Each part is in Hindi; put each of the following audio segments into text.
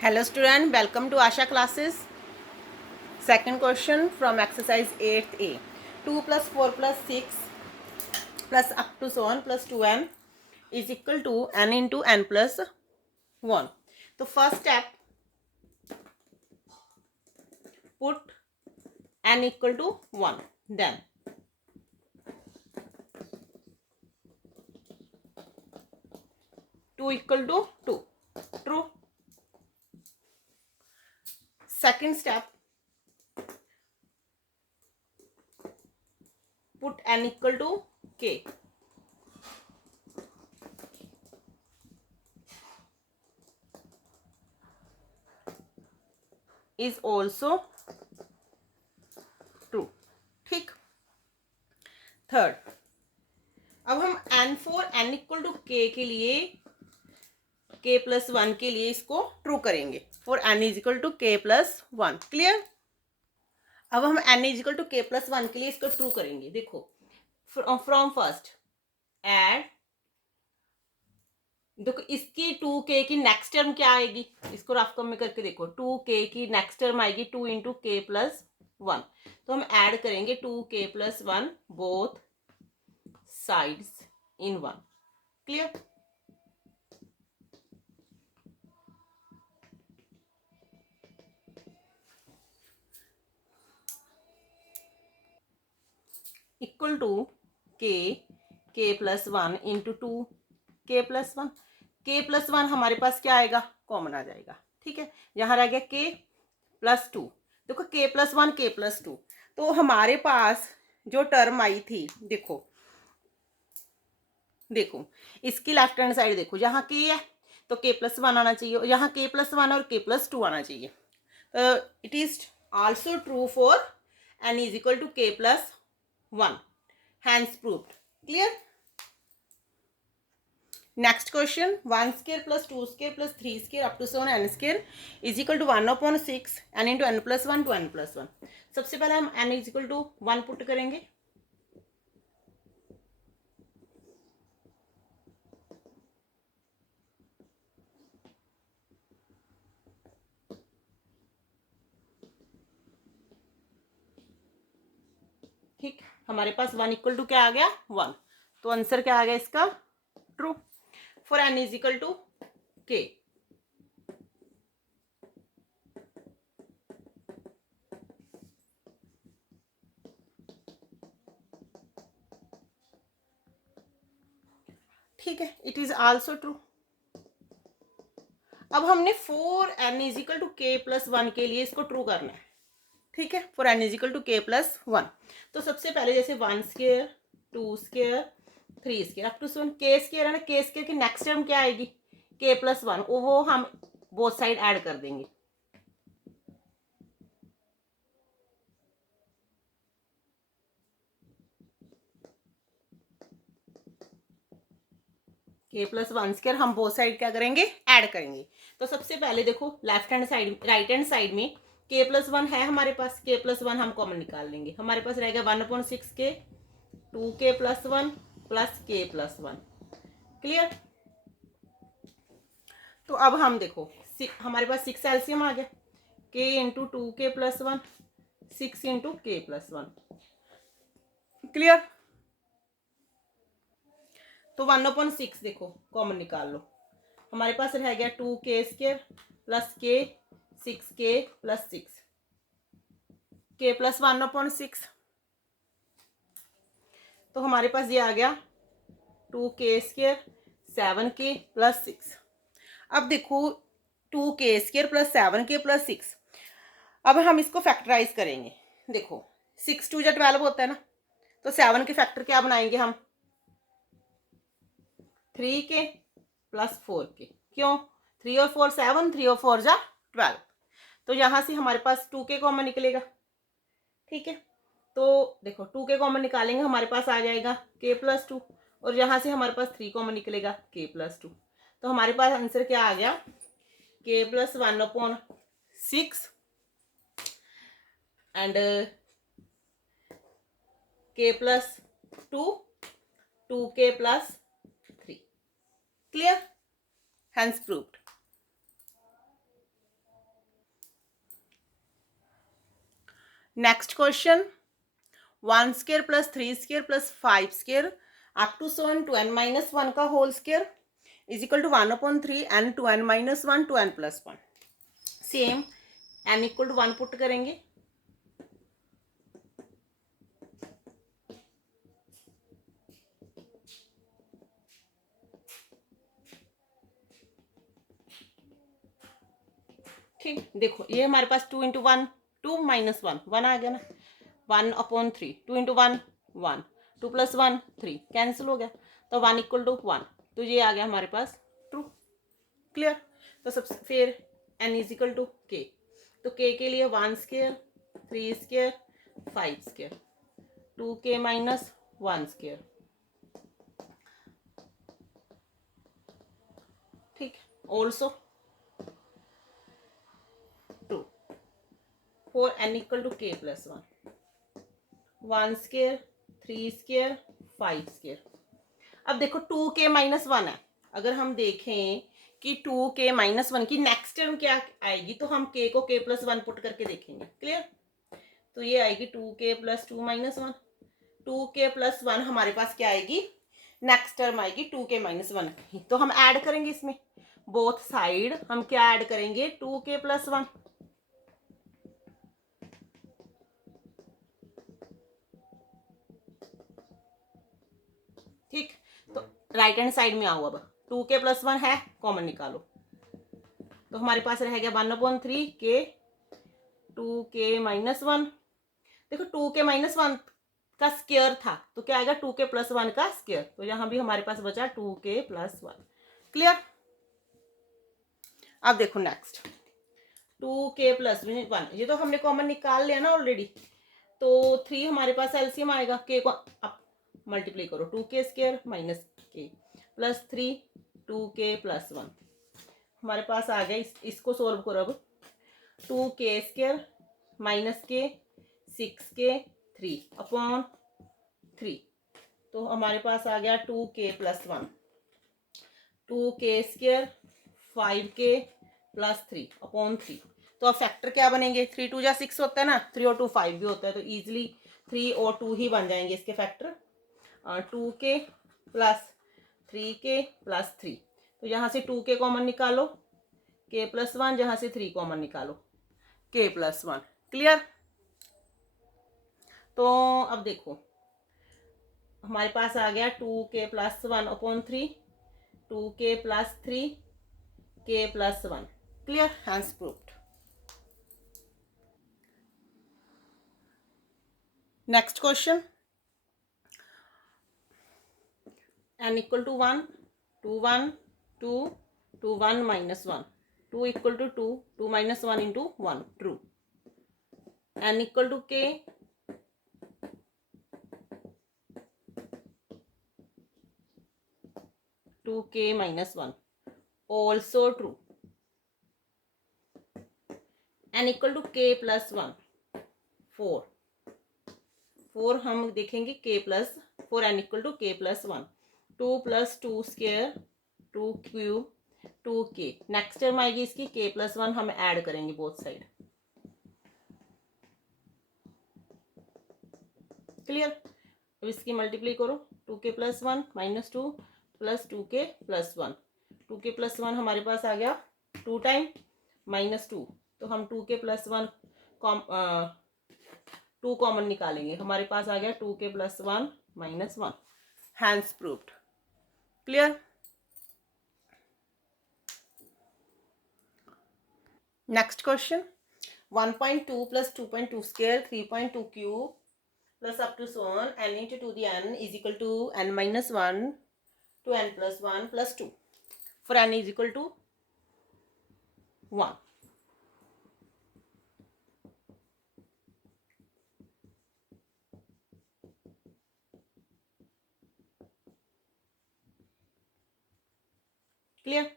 Hello student, welcome to Asha classes. Second question from exercise 8th A. 2 plus 4 plus 6 plus up to so on plus 2n is equal to n into n plus 1. So first step, put n equal to 1. Then 2 equal to 2. True. Second step, put n equal to k. Is also true. ठीक. थर्ड, अब हम n for n equal to k के लिए k प्लस 1 के लिए इसको ट्रू करेंगे. For n is equal to k plus 1. Clear. अब हम n is equal to k plus 1 के लिए इसको ट्रू करेंगे. देखो फ्रॉम फर्स्ट एड, देखो इसकी 2k की नेक्स्ट टर्म क्या आएगी, इसको रफ कम में करके देखो. 2k की नेक्स्ट टर्म आएगी 2 इंटू k प्लस 1. तो हम ऐड करेंगे 2k plus 1 both sides in 1. Clear. Equal to k plus 1 into 2k plus 1. k plus 1 हमारे पास क्या आएगा, कॉमन आ जाएगा. ठीक है, यहाँ रह गया k प्लस 2. देखो k प्लस 1 k प्लस 2. तो हमारे पास जो टर्म आई थी, देखो देखो इसकी लेफ्ट हैंड साइड देखो, यहाँ k है तो k प्लस 1 आना चाहिए, यहाँ k प्लस 1 और k प्लस 2 आना चाहिए. It is also true for n is equal to k plus 1. Hence proved. Clear. Next question, 1 square plus 2 square plus 3 square up to so on n square is equal to 1 upon 6 n into n plus 1 to n plus 1. सबसे पहले हम n is equal to 1 put करेंगे. ठीक, हमारे पास 1 इक्वल टू क्या आ गया, 1. तो आंसर क्या आ गया इसका, true. For n is equal to k. ठीक है, इट इज आल्सो ट्रू. अब हमने for n is equal to k plus 1 के लिए इसको ट्रू करना है. ठीक है, for n is equal to k plus 1. तो सबसे पहले जैसे 1 square 2 square 3 square up to one k square है ना, k स्क्वायर की नेक्स्ट टर्म क्या आएगी, k प्लस 1. वो हम बोथ साइड ऐड कर देंगे. k प्लस 1 स्क्वायर हम बोथ साइड क्या करेंगे, ऐड करेंगे. तो सबसे पहले देखो left hand side right hand side में k प्लस 1 है हमारे पास, k प्लस 1 हम कॉमन निकाल लेंगे. हमारे पास रहेगा 1/6k 2k plus 1 plus k plus 1. Clear. तो अब हम देखो हमारे पास 6 एलसीएम आ गया, k into 2k plus 1 6 into k plus 1. Clear. तो 1/6 देखो कॉमन निकाल लो, हमारे पास रह गया 2k square plus k 6k plus 6 k plus 1/6. तो हमारे पास ये आ गया 2k स्क्वायर 7k प्लस 6. अब देखो 2k square plus 7k plus 6. अब हम इसको फैक्टराइज करेंगे. देखो 6 2 जा 12 होता है ना, तो 7 के फैक्टर क्या बनाएंगे हम, 3k प्लस 4k. क्यों, 3 और 4 7, 3 और 4 जा 12. तो यहाँ से हमारे पास 2k कॉमन निकलेगा. ठीक है, तो देखो 2k कॉमन निकालेंगे, हमारे पास आ जाएगा k प्लस 2. और यहाँ से हमारे पास 3 कॉमन निकलेगा k प्लस 2. तो हमारे पास आंसर क्या आ गया, k plus 1/6 and k plus 2 2k plus 3. Clear. Hence proved. Next question, 1 square plus 3 square plus 5 square up to so n two n minus 1 का whole square is equal to 1/3 n two n minus 1 two n plus 1. Same n equal to 1 put करेंगे. ठीक, देखो ये हमारे पास 2 इंटू 1 2 माइनस 1 1 आ गया ना. 1/3 2 इंटू 1 1 2 प्लस 1 3 कैंसिल हो गया. तो 1 इक्वल टू 1. तो ये आ गया हमारे पास ट्रू. क्लियर. तो सबसे फिर n इज इक्वल टू के. तो k के लिए 1 square 3 square 5 square 2k minus 1 square. ठीक. Also true for n equal to k plus 1 1 square 3 square 5 square. अब देखो 2k माइनस 1 है. अगर हम देखें कि 2k माइनस 1 की नेक्स्ट टर्म क्या आएगी तो हम k को k प्लस 1 पुट करके देखेंगे. क्लियर. तो ये आएगी 2k plus 2 minus 1. 2k plus 1 हमारे पास क्या आएगी, नेक्स्ट टर्म आएगी 2k माइनस 1. तो हम ऐड करेंगे इसमें बोथ साइड. हम क्या ऐड करेंगे 2k प्लस 1. ठीक. तो राइट हैंड साइड में आओ. अब 2k प्लस 1 है, कॉमन निकालो. तो हमारे पास रह गया 1/3 k 2k माइनस 1. देखो 2k माइनस 1 का स्क्वायर था तो क्या आएगा 2k प्लस 1 का स्क्वायर. तो यहाँ भी हमारे पास बचा 2k प्लस 1. क्लियर. अब देखो नेक्स्ट 2k प्लस 1 ये तो हमने कॉमन निकाल लिया ना ऑलरेडी. तो 3 हमारे पास एलसीएम आएगा. k को अब मल्टीप्लाई करो 2k square minus k plus 3 2k plus 1 हमारे पास आ गया. इसको सोल्व करो. अब 2k square minus k 6k 3 upon 3. तो हमारे पास आ गया 2k plus 1 2k square 5k plus 3 upon 3. तो अब फैक्टर क्या बनेंगे 3 2 जा 6 होता है ना. 3 और 2 5 भी होता है. तो इजीली 3 और 2 ही बन जाएंगे इसके factor. 2k plus 3k plus 3. तो यहाँ से 2k कॉमन निकालो k प्लस 1. जहाँ से 3 कॉमन निकालो k प्लस 1. क्लियर. तो अब देखो हमारे पास आ गया 2k plus 1 upon 3 2k plus 3 k plus 1. Clear. Hence proved. Next question n equal to 1 2 1 2 2 1 minus 1 2 equal to 2 2 minus 1 into 1 true. n equal to k 2k minus 1 also true. n equal to k plus 1 4 4 हम देखेंगे k plus 4 n equal to k plus 1 2 plus 2 square 2 cube 2k. Next term आएगी इसकी k plus 1. हम ऐड करेंगे बोथ साइड. क्लियर. अब इसकी मल्टीप्लाई करो 2k plus 1 minus 2 plus 2k plus 1. 2k plus 1 हमारे पास आ गया 2 टाइम माइनस 2. तो हम 2k प्लस 1 2 कॉमन निकालेंगे. हमारे पास आ गया 2k plus 1 minus 1. Hence proved. Clear. Next question 1.2 plus 2.2 square 3.2 cube plus up to so on n into 2 the n is equal to n minus 1 to n plus 1 plus 2 for n is equal to 1. Clear.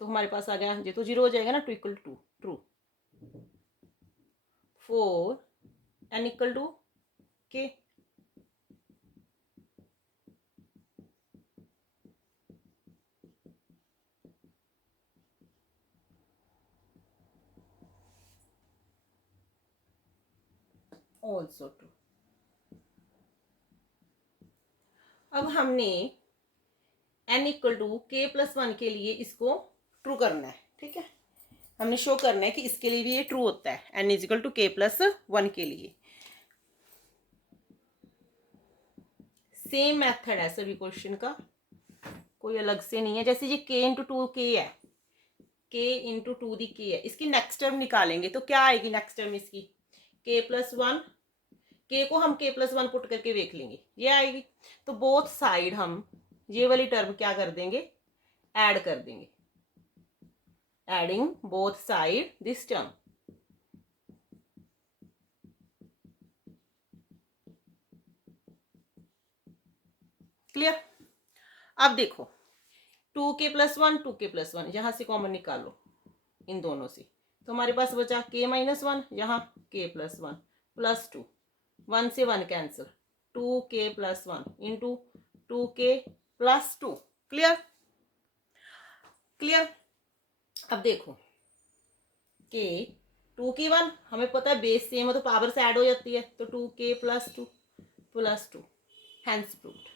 तो हमारे पास आ गया ये तो 0 हो जाएगा ना 2 equal to 2 true. 4 n equal to k. Also true. अब हमने n equal to k plus one के लिए इसको ट्रू करना है, ठीक है। हमने शो करना है कि इसके लिए भी ये ट्रू होता है, n is equal to k plus one के लिए। सेम मेथड है सभी क्वेश्चन का, कोई अलग से नहीं है। जैसे ये k इंटू टू के है, k इंटू टू दी के है, इसकी नेक्स्ट टर्म निकालेंगे तो क्या आएगी नेक्स्ट टर्म इसकी, k प्लस वन, के को हम k प्लस वन पुट करके देख लेंगे, ये आएगी। तो बोथ साइड हम ये वाली टर्म क्या कर देंगे, ऐड कर देंगे, adding both side this term. Clear. अब देखो 2k plus one, 2k plus one, यहां से कॉमन निकालो इन दोनों से, तो हमारे पास बचा k माइनस वन, यहाँ k plus one plus two, one से one cancel, 2k plus one into 2k plus two. Clear, clear. अब देखो k, टू की वन, हमें पता है बेस सेम है तो पावर से ऐड हो जाती है, तो 2k plus two plus two, hence proved.